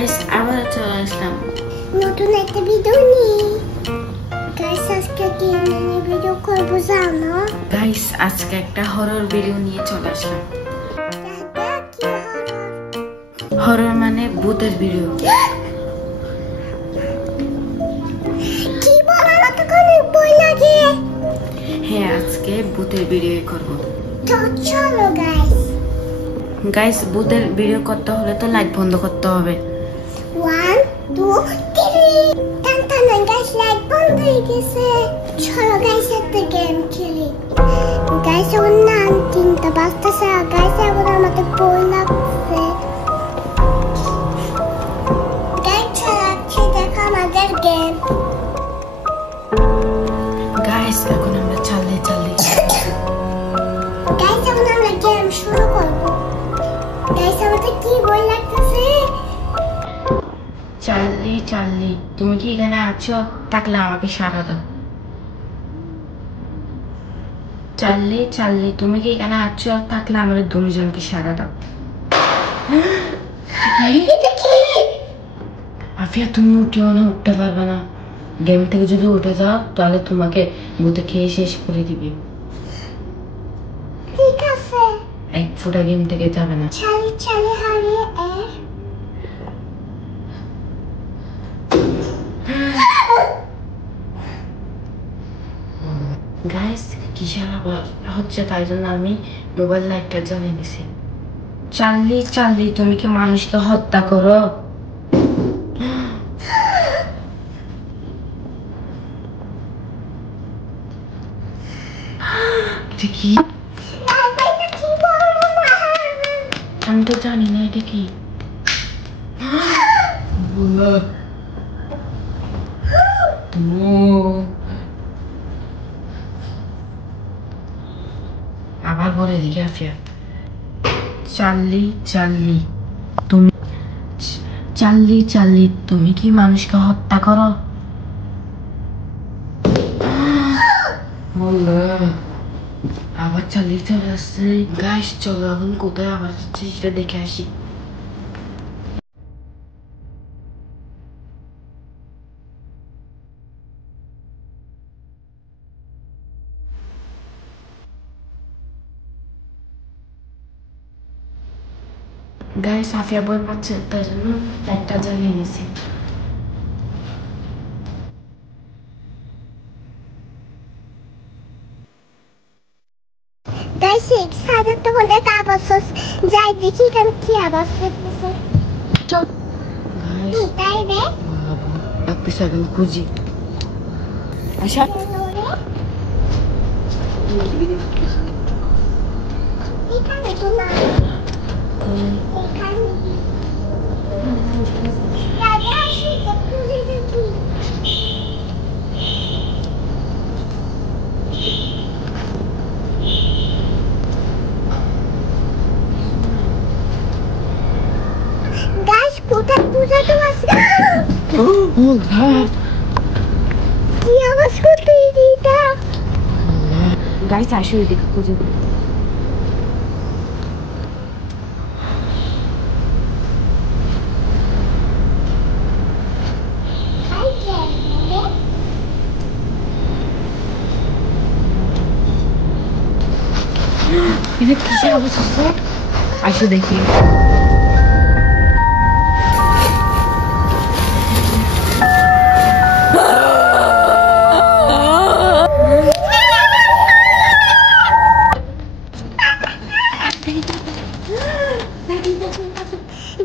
Guys আবার চলে আসলাম নতুন একটা ভিডিও নিয়ে। গাইস আজকে কি নিয়ে ভিডিও করব জানো? গাইস আজকে একটা হরর ভিডিও নিয়ে চলে আসলাম। হরর মানে ভূতের ভিডিও। কি বলো না, তো অনেক ভয় লাগে। হ্যাঁ আজকে ভূতের ভিডিও করব। তো চলো গাইস। গাইস ভূতের ভিডিও করতে হলে তো লাইট বন্ধ করতে হবে। 1 2 3 টান টান গাইস, লাইট বন্ধ হয়ে গেছে। চলো গাইস একটা গেম খেলি। গাইস এখন না 3টা বাজতেছে। গাইস এখন আমাদের ভয় লাগছে। গাইস চালাচ্ছি, দেখো আমাদের গেম। গাইস এখন আমরা চালি গাইস এখন আমরা গেম শুরু করব। গাইস আমাদের কি ভয় লাগতেছে। চার্লি তুমি কি এখানে আছো? থাকলে আমাকে সাড়া দাও। চার্লি তুমি কি এখানে আছো? থাকলে আমাদের দুজনকে সাড়া দাও। আফিয়া তুমি উঠেও না, উঠতে পারবে না। গেম থেকে যদি উঠে যাও তাহলে তোমাকে ভূতে খেয়ে শেষ করে দিবে। ঠিক আছে, এক ফোঁটা গেম থেকে যাবে না। চালি হারিয়ে গাইস কিসের আবার হচ্ছে, তাই জন্য আমি মোবাইল লাইটটা জ্বালিয়ে দিছি। চার্লি তুমি কি মানুষকে হত্যা করো? কি? আমি তো জানি না এটা কি। আবার বলে দিকে আফিয়া। চার্লি তুমি কি মানুষকে হত্যা করো? আবার চালিয়ে চলে আসছে। গাইস চলো এখন কোথায় আবার যাচ্ছে সেটা দেখে আসি। গাইস আফিয়া বই পাচ্ছে, তাই জন্য লাইটটা জ্বালিয়ে নিয়েছি। গাইস এক সাইডে তো বলে আওয়াজ যাই দেখি কেন কি আওয়াজ করতেছে। চল গাইস তাই রে আপনি সাইকেল খুঁজি। আচ্ছা এখানে তো না, এখানে রাজা আসি খুঁজে দেখি। গাইস কোথায় পূজা তো আছে। কি আওয়াজ করতে এটা? গাইস আসো এদিকে খুঁজে। এটা কিসের আওয়াজ হচ্ছে? আসো দেখি।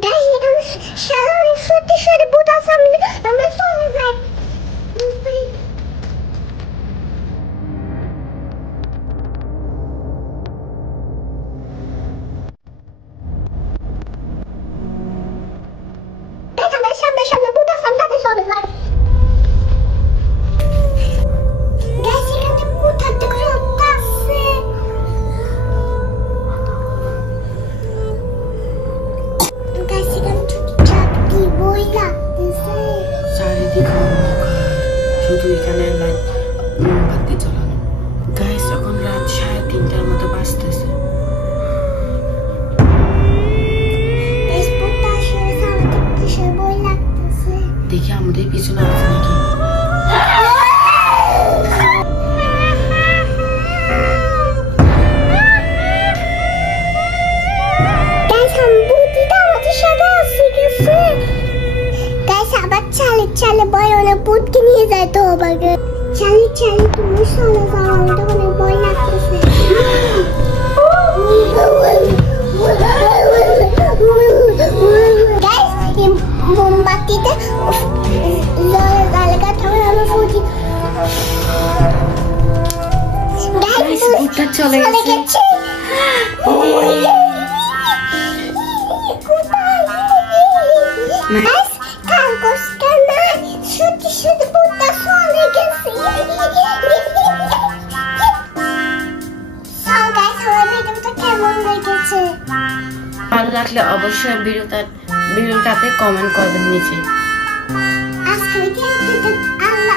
গাইস এখন শালা সত্যি সত্যি ভূত আছে। আমরা চলে যাই। পুটকে নিয়ে যায় তো আমাকে। চালি চালি তুমি চলে যাও, আমি তো অনেক ভয় লাগতেছে। গাইস এই মোমবাতিতে লাল গাছ আমি ফুটি। গাইস ভূতটা চলে গেছে। ভালো লাগলে অবশ্যই ভিডিওটাতে কমেন্ট করবেন নিচে। আজকে আল্লাহ